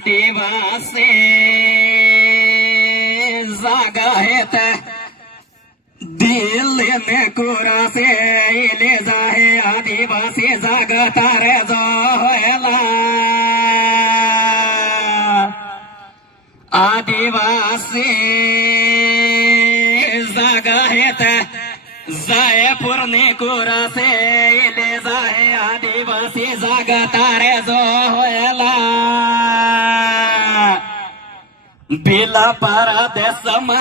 आदिवासी जागा है दिल्ली में कुरा से ले जाए आदिवासी जागा तारे जोला आदिवासी जागा है जयपुर ने कुरा से ले जाए आदिवासी जागा तारे जोला बिला परदेश में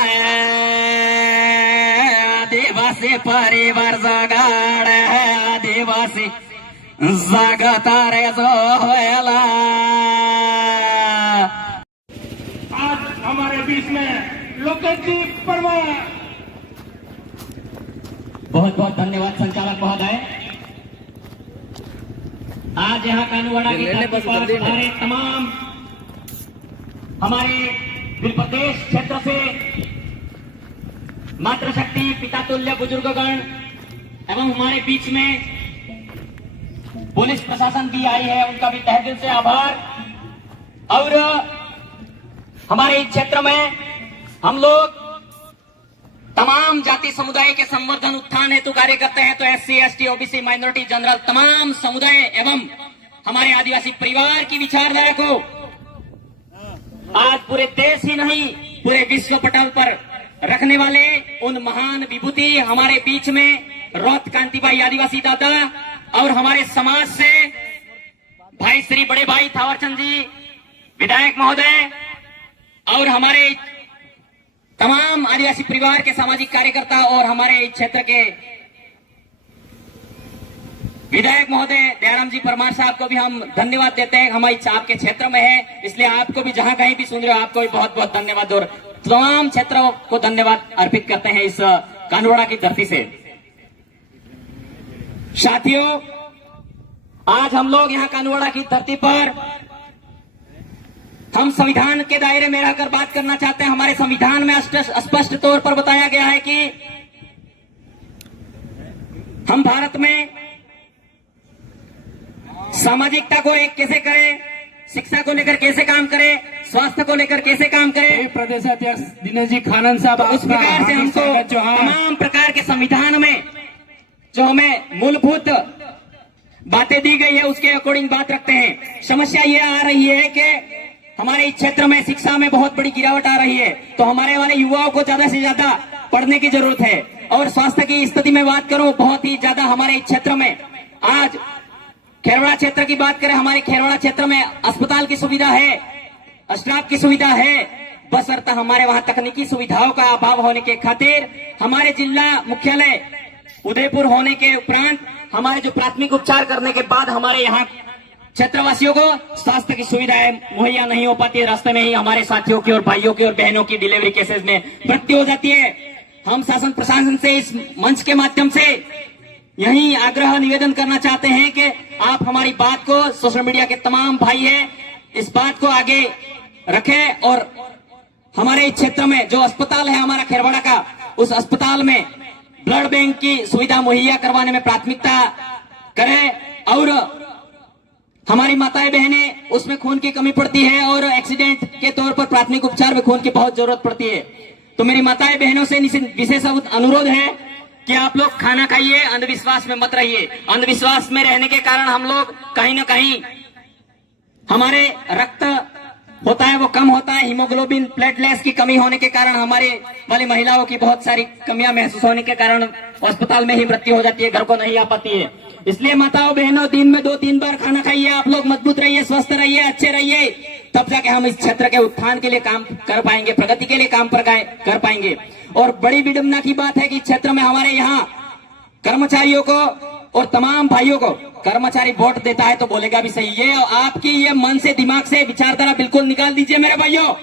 आदिवासी परिवार जगाड़ है आदिवासी जागा तारे जोला। आज हमारे बीच में लोकेश जी परमार। बहुत बहुत धन्यवाद संचालक महोदय। आज यहाँ कानूवाड़ा की धरती पर हमारे तमाम हमारे प्रदेश क्षेत्र से मातृशक्ति पिता तुल्य बुजुर्गगण एवं हमारे बीच में पुलिस प्रशासन भी आई है, उनका भी तहे दिल से आभार। और हमारे इस क्षेत्र में हम लोग तमाम जाति समुदाय के संवर्धन उत्थान हेतु कार्य करते हैं। तो SC ST OBC minority general तमाम समुदाय एवं हमारे आदिवासी परिवार की विचारधारा को आज पूरे देश ही नहीं पूरे विश्व पटल पर रखने वाले उन महान विभूति हमारे बीच में रौत कांतिबाई आदिवासी दादा और हमारे समाज से भाई श्री बड़े भाई थावरचंद जी विधायक महोदय और हमारे तमाम आदिवासी परिवार के सामाजिक कार्यकर्ता और हमारे क्षेत्र के विधायक महोदय दयाराम जी परमार साहब को भी हम धन्यवाद देते हैं। हमारी आपके क्षेत्र में है, इसलिए आपको भी जहां कहीं भी सुन रहे हो आपको भी बहुत बहुत धन्यवाद और तमाम क्षेत्रों को धन्यवाद अर्पित करते हैं इस कानूवाड़ा की धरती से। साथियों, आज हम लोग यहाँ कानूवाड़ा की धरती पर हम संविधान के दायरे में रहकर बात करना चाहते हैं। हमारे संविधान में स्पष्ट तौर पर बताया गया है कि हम भारत में सामाजिकता को एक कैसे करें, शिक्षा को लेकर कैसे काम करें, स्वास्थ्य को लेकर कैसे काम करें। प्रदेश अध्यक्ष दिनेश जी खानन साहब, तो उस प्रकार से हमको तमाम प्रकार के संविधान में जो हमें मूलभूत बातें दी गई है उसके अकॉर्डिंग बात रखते हैं। समस्या ये आ रही है कि हमारे इस क्षेत्र में शिक्षा में बहुत बड़ी गिरावट आ रही है, तो हमारे वाले युवाओं को ज्यादा से ज्यादा पढ़ने की जरूरत है। और स्वास्थ्य की स्थिति में बात करूं, बहुत ही ज्यादा हमारे इस क्षेत्र में आज खेरवाड़ा क्षेत्र की बात करें, हमारे खेरवाड़ा क्षेत्र में अस्पताल की सुविधा है, स्टाफ की सुविधा है, बशर्ते हमारे वहां तकनीकी सुविधाओं का अभाव होने के खातिर हमारे जिला मुख्यालय उदयपुर होने के उपरांत हमारे जो प्राथमिक उपचार करने के बाद हमारे यहाँ क्षेत्रवासियों को स्वास्थ्य की सुविधाएं मुहैया नहीं हो पाती है। रास्ते में ही हमारे साथियों की और भाइयों की और बहनों की डिलीवरी केसेस में मृत्यु हो जाती है। हम शासन प्रशासन से इस मंच के माध्यम से यही आग्रह निवेदन करना चाहते हैं कि आप हमारी बात को, सोशल मीडिया के तमाम भाई हैं, इस बात को आगे रखें और हमारे इस क्षेत्र में जो अस्पताल है हमारा खेरवाड़ा का, उस अस्पताल में ब्लड बैंक की सुविधा मुहैया करवाने में प्राथमिकता करें। और हमारी माताएं बहनें, उसमें खून की कमी पड़ती है और एक्सीडेंट के तौर पर प्राथमिक उपचार में खून की बहुत जरूरत पड़ती है। तो मेरी माताएं बहनों से विशेष अनुरोध है कि आप लोग खाना खाइए, अंधविश्वास में मत रहिए। अंधविश्वास में रहने के कारण हम लोग कहीं ना कहीं हमारे रक्त होता है वो कम होता है, हीमोग्लोबिन प्लेटलेट्स की कमी होने के कारण हमारे वाली महिलाओं की बहुत सारी कमियां महसूस होने के कारण अस्पताल में ही मृत्यु हो जाती है, घर को नहीं आ पाती है। इसलिए माताओं बहनों, दिन में 2-3 बार खाना खाइए। आप लोग मजबूत रहिए, स्वस्थ रहिए, अच्छे रहिए, तब जाके हम इस क्षेत्र के उत्थान के लिए काम कर पाएंगे, प्रगति के लिए काम कर पाएंगे। और बड़ी विडंबना की बात है कि इस क्षेत्र में हमारे यहाँ कर्मचारियों को और तमाम भाइयों को, कर्मचारी वोट देता है तो बोलेगा भी सही, ये आपकी ये मन से दिमाग से विचारधारा बिल्कुल निकाल दीजिए मेरे भाइयों।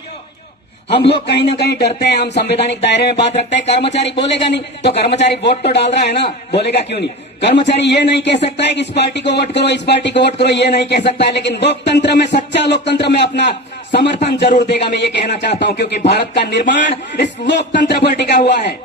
हम लोग कहीं ना कहीं डरते हैं, हम संवैधानिक दायरे में बात रखते हैं। कर्मचारी बोलेगा नहीं तो कर्मचारी वोट तो डाल रहा है ना, बोलेगा क्यों नहीं। कर्मचारी ये नहीं कह सकता है कि इस पार्टी को वोट करो, इस पार्टी को वोट करो, ये नहीं कह सकता है, लेकिन लोकतंत्र में, सच्चा लोकतंत्र में अपना समर्थन जरूर देगा, मैं ये कहना चाहता हूं, क्योंकि भारत का निर्माण इस लोकतंत्र पर टिका हुआ है।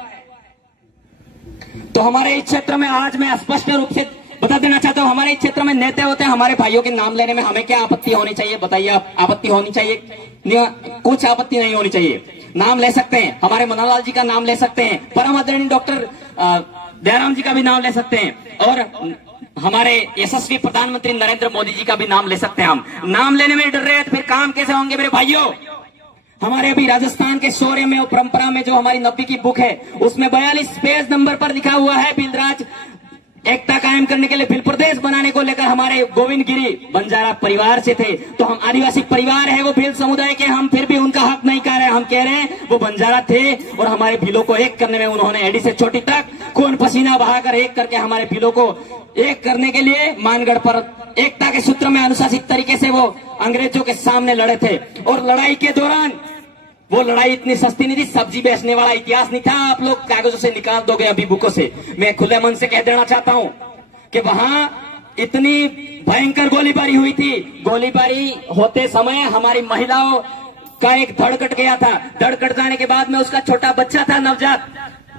तो हमारे इस क्षेत्र में आज मैं स्पष्ट रूप से बता देना चाहता हूँ, हमारे इस क्षेत्र में नेता होते हैं, हमारे भाइयों के नाम लेने में हमें क्या आपत्ति होनी चाहिए? बताइए आप। आपत्ति होनी चाहिए? कुछ आपत्ति नहीं होनी चाहिए। नाम ले सकते हैं, हमारे मनोहरलाल जी का नाम ले सकते हैं, परम आदरणीय डॉक्टर दयाराम जी का भी नाम ले सकते हैं, और हमारे यशस्वी प्रधानमंत्री नरेंद्र मोदी जी का भी नाम ले सकते हैं। हम नाम लेने में डर रहे हैं तो फिर काम कैसे होंगे मेरे भाइयों? हमारे अभी राजस्थान के शौर्य में और परंपरा में जो हमारी 90 की बुक है, उसमें 42 पेज नंबर पर लिखा हुआ है, भीलराज एकता कायम करने के लिए भील प्रदेश बनाने को लेकर हमारे गोविंद गिरी बंजारा परिवार से थे, तो हम आदिवासी परिवार है, वो भील समुदाय के, हम फिर भी उनका हक नहीं कह रहे। हम कह रहे हैं वो बंजारा थे और हमारे भीलों को एक करने में उन्होंने एडी से चोटी तक खून पसीना बहाकर एक करके हमारे भीलों को एक करने के लिए मानगढ़ पर एकता के सूत्र में अनुशासित तरीके से वो अंग्रेजों के सामने लड़े थे। और लड़ाई के दौरान वो लड़ाई इतनी सस्ती नहीं थी, सब्जी बेचने वाला इतिहास नहीं था, आप लोग कागजों से निकाल दोगे अभी बुकों से। मैं खुले मन से कह देना चाहता हूं कि वहां इतनी भयंकर गोलीबारी हुई थी। गोलीबारी होते समय हमारी महिलाओं का एक धड़ कट गया था। धड़ कट जाने के बाद में उसका छोटा बच्चा था, नवजात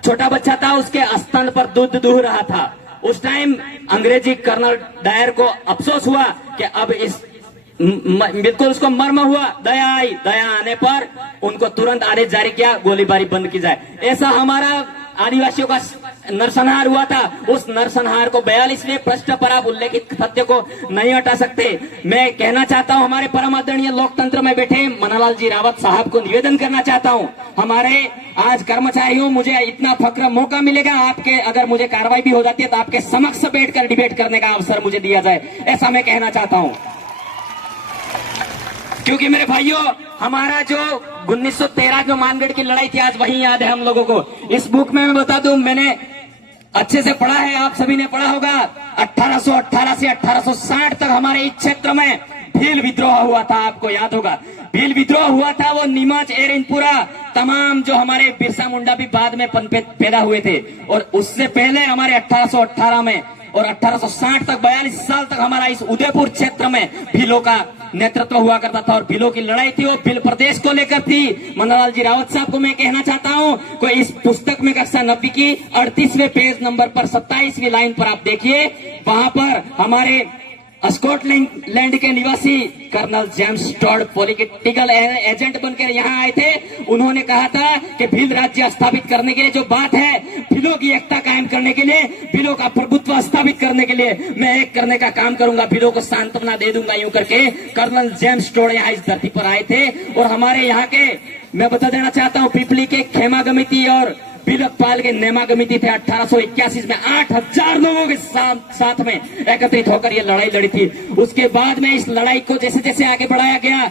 छोटा बच्चा था, उसके स्तन पर दूध दूह रहा था। उस टाइम अंग्रेजी कर्नल डायर को अफसोस हुआ कि अब इस बिल्कुल उसको मर्म हुआ, दया आई। दया आने पर उनको तुरंत आदेश जारी किया गोलीबारी बंद की जाए। ऐसा हमारा आदिवासियों का नरसंहार हुआ था। उस नरसंहार को 42वें पृष्ठ पर आप उल्लेखित सत्य को नहीं हटा सकते। मैं कहना चाहता हूं, हमारे परम आदरणीय लोकतंत्र में बैठे मनोहरलाल जी रावत साहब को निवेदन करना चाहता हूं, हमारे आज कर्मचारी हूं, मुझे इतना फक्र मौका मिलेगा आपके, अगर मुझे कार्रवाई भी हो जाती है तो आपके समक्ष बैठकर डिबेट करने का अवसर मुझे दिया जाए, ऐसा मैं कहना चाहता हूं। क्योंकि मेरे भाइयों, हमारा जो 1913 जो मानगढ़ की लड़ाई थी, आज वही याद है हम लोगों को। इस बुक में मैं बता दूं, मैंने अच्छे से पढ़ा है, आप सभी ने पढ़ा होगा। 1818 से 1860 तक हमारे इस क्षेत्र में भील विद्रोह हुआ था, आपको याद होगा। भील विद्रोह हुआ था, वो नीमच एरिनपुरा तमाम जो हमारे बिरसा मुंडा भी बाद में पैदा हुए थे, और उससे पहले हमारे 1818 में और 1860 तक 42 साल तक हमारा इस उदयपुर क्षेत्र में भीलों का नेतृत्व हुआ करता था। और भीलों की लड़ाई थी, वो भील प्रदेश को लेकर थी। मनोहरलाल जी रावत साहब को मैं कहना चाहता हूं, कोई इस पुस्तक में कक्षा 90 की 38वें पेज नंबर पर 27वीं लाइन पर आप देखिए, वहां पर हमारे स्कॉटलैंड के निवासी colonel James Tod political agent बनकर यहाँ आए थे। उन्होंने कहा था कि भील राज्य स्थापित करने के लिए जो बात है, भीलों की एकता कायम करने के लिए, भीलों का प्रभुत्व स्थापित करने के लिए मैं एक करने का काम करूंगा, भीलों को सांत्वना दे दूंगा, यूं करके कर्नल जेम्स टॉड यहाँ इस धरती पर आए थे। और हमारे यहाँ के, मैं बता देना चाहता हूँ, पिपली के खेमा गमिति और बिलकपाल के नेमा गमिति थे। 1881 में 8000 लोगों के साथ में एकत्रित होकर ये लड़ाई लड़ी थी। उसके बाद में इस लड़ाई को जैसे जैसे आगे बढ़ाया गया,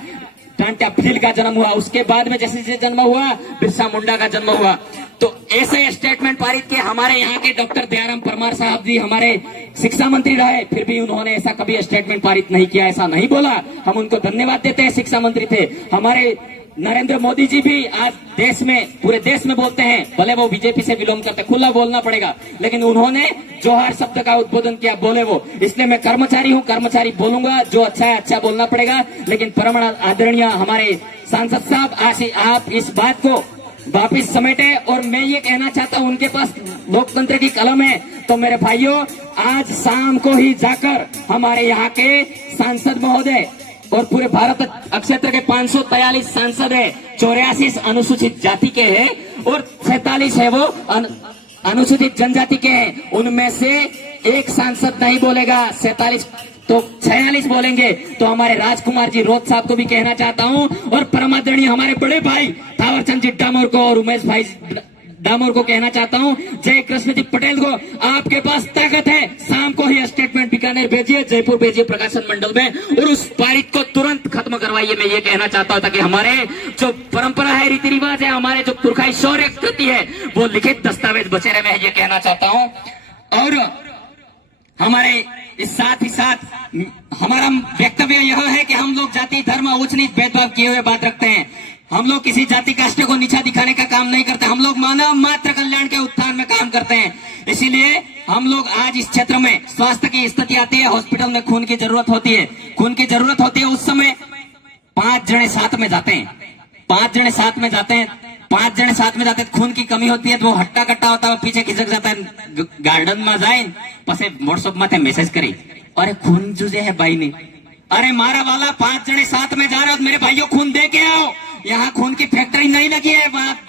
टांट्या भील का जन्म हुआ। उसके बाद में जैसे जैसे जन्म हुआ, बिरसा मुंडा का जन्म हुआ। तो ऐसे स्टेटमेंट पारित किए हमारे यहाँ के डॉक्टर दयाराम परमार साहब जी, हमारे शिक्षा मंत्री रहे, फिर भी उन्होंने ऐसा कभी स्टेटमेंट पारित नहीं किया, ऐसा नहीं बोला। हम उनको धन्यवाद देते हैं, शिक्षा मंत्री थे। हमारे नरेंद्र मोदी जी भी आज देश में, पूरे देश में बोलते हैं, भले वो बीजेपी से विलोम करते, खुला बोलना पड़ेगा, लेकिन उन्होंने जोहार शब्द का उद्बोधन किया, बोले वो। इसलिए मैं कर्मचारी हूं, कर्मचारी बोलूंगा, जो अच्छा है अच्छा बोलना पड़ेगा। लेकिन परम आदरणीय हमारे सांसद साहब, आप इस बात को वापिस समेटे। और मैं ये कहना चाहता हूं, उनके पास लोकतंत्र की कलम है, तो मेरे भाइयों, आज शाम को ही जाकर हमारे यहाँ के सांसद महोदय और पूरे भारत क्षेत्र के 543 सांसद है, 84 अनुसूचित जाति के हैं और 46 है वो अनुसूचित जनजाति के हैं। उनमें से एक सांसद नहीं बोलेगा, 47 तो 46 बोलेंगे। तो हमारे राजकुमार जी रोज साहब को भी कहना चाहता हूं, और परमादरणीय हमारे बड़े भाई थावरचंद जी डामोर को और उमेश भाई डामोर को कहना चाहता हूं, जय कृष्ण जी पटेल को, आपके पास ताकत है, शाम को ही स्टेटमेंट बीकानेर भेजिए, जयपुर भेजिए प्रकाशन मंडल में, और उस पारित को तुरंत खत्म करवाइए। मैं ये कहना चाहता हूं, ताकि हमारे जो परंपरा है, रीति रिवाज है, हमारे जो पुरखाई शौर्य कृति है, वो लिखित दस्तावेज बचे रहे, मैं ये कहना चाहता हूं। और हमारे इस साथ ही साथ हमारा वक्तव्य यह है कि हम लोग जाति धर्म उच्च नीच भेदभाव किए हुए बात रखते हैं। हम लोग किसी जाति कास्ट को नीचा दिखाने का काम नहीं करते, हम लोग मानव मात्र कल्याण के उत्थान में काम करते हैं। इसीलिए हम लोग आज इस क्षेत्र में स्वास्थ्य की स्थिति आती है, हॉस्पिटल में खून की जरूरत होती है, खून की जरूरत होती है, उस समय 5 जने साथ में जाते हैं, 5 जने साथ में जाते हैं, 5 जने साथ में जाते हैं, खून की कमी होती है तो वो हट्टा कट्टा होता है, पीछे खिसक जाता है, गार्डन में जाए પછી व्हाट्सएप में मैसेज करी, अरे खून जुजे है भाई ने, अरे मारा वाला 5 जने साथ में जा रहे हो, मेरे भाइयों खून दे के आओ, यहाँ खून की फैक्ट्री नहीं लगी है,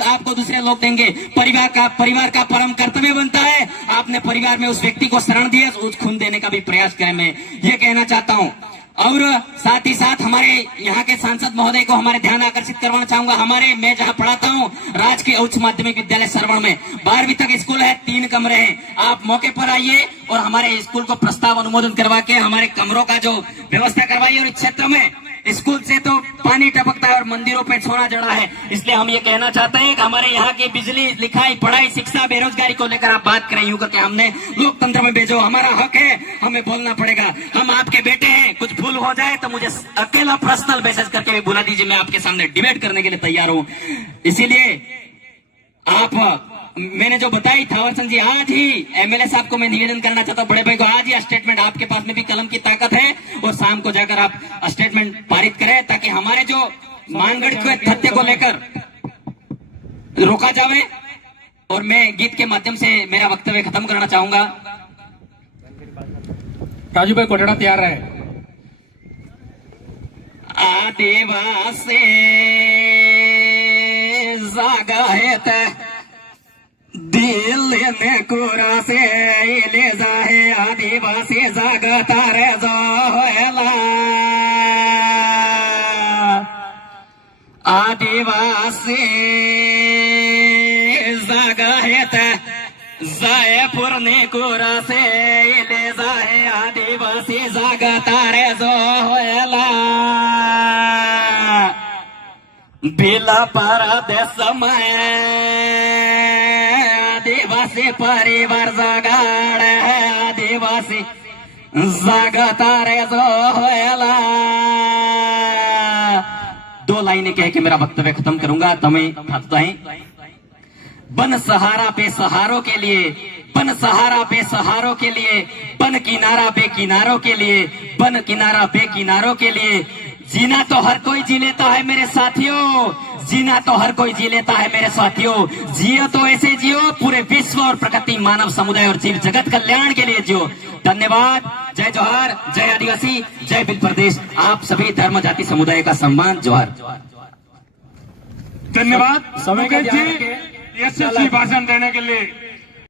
आपको दूसरे लोग देंगे। परिवार का परम कर्तव्य बनता है, आपने परिवार में उस व्यक्ति को शरण दिया, उस खून देने का भी प्रयास करें, मैं ये कहना चाहता हूँ। और साथ ही साथ हमारे यहाँ के सांसद महोदय को हमारे ध्यान आकर्षित करवाना चाहूंगा। मैं जहाँ पढ़ाता हूँ राजकीय उच्च माध्यमिक विद्यालय सरवण में 12वीं तक स्कूल है, 3 कमरे हैं। आप मौके पर आइए और हमारे स्कूल को प्रस्ताव अनुमोदन करवा के हमारे कमरों का जो व्यवस्था करवाइए। और इस क्षेत्र में स्कूल से तो पानी टपकता है और मंदिरों पे सोना जड़ा है, इसलिए हम ये कहना चाहते हैं कि हमारे यहाँ की बिजली, लिखाई, पढ़ाई, शिक्षा, बेरोजगारी को लेकर आप बात करें यूं करके हमने लोकतंत्र में भेजो, हमारा हक है, हमें बोलना पड़ेगा। हम आपके बेटे हैं, कुछ भूल हो जाए तो मुझे अकेला पर्सनल मैसेज करके भी बुला दीजिए, मैं आपके सामने डिबेट करने के लिए तैयार हूं। इसीलिए आप, मैंने जो बताई थावर चंद जी, आज ही एमएलए साहब को मैं निवेदन करना चाहता हूँ, बड़े भाई को आज ही स्टेटमेंट, आपके पास में भी कलम की ताकत है, और शाम को जाकर आप स्टेटमेंट पारित करें ताकि हमारे जो मानगढ़ के तथ्य को लेकर रोका जाए। और मैं गीत के माध्यम से मेरा वक्तव्य खत्म करना चाहूंगा। राजू भाई कोटड़ा तैयार है। आदिवासी जागा है दिल में कुरा से ले जाए, आदिवासी जागता रे जोला, आदिवासी जागा है जयपुर ने कुरा से ले जाए, आदिवासी जागता रे जोला, बिला परदेश में आदिवासी परिवार जगाड़ है, आदिवासी जगता रे जोला। 2 लाइनें कह के मेरा वक्तव्य खत्म करूंगा। तमें बन सहारा पे सहारों के लिए, बन सहारा पे सहारों के लिए, बन किनारा पे किनारों के लिए, बन किनारा पे किनारों के लिए। जीना तो हर कोई जी लेता है मेरे साथियों, जीना तो हर कोई जी लेता है मेरे साथियों। जियो तो ऐसे जियो, पूरे विश्व और प्रकृति, मानव समुदाय और जीव जगत कल्याण के लिए जियो। धन्यवाद। जय जोहार, जय आदिवासी, जय बिल प्रदेश। आप सभी धर्म जाति समुदाय का सम्मान। जोहार। धन्यवाद मुकेश जी, यशस्वी भाषण देने के लिए।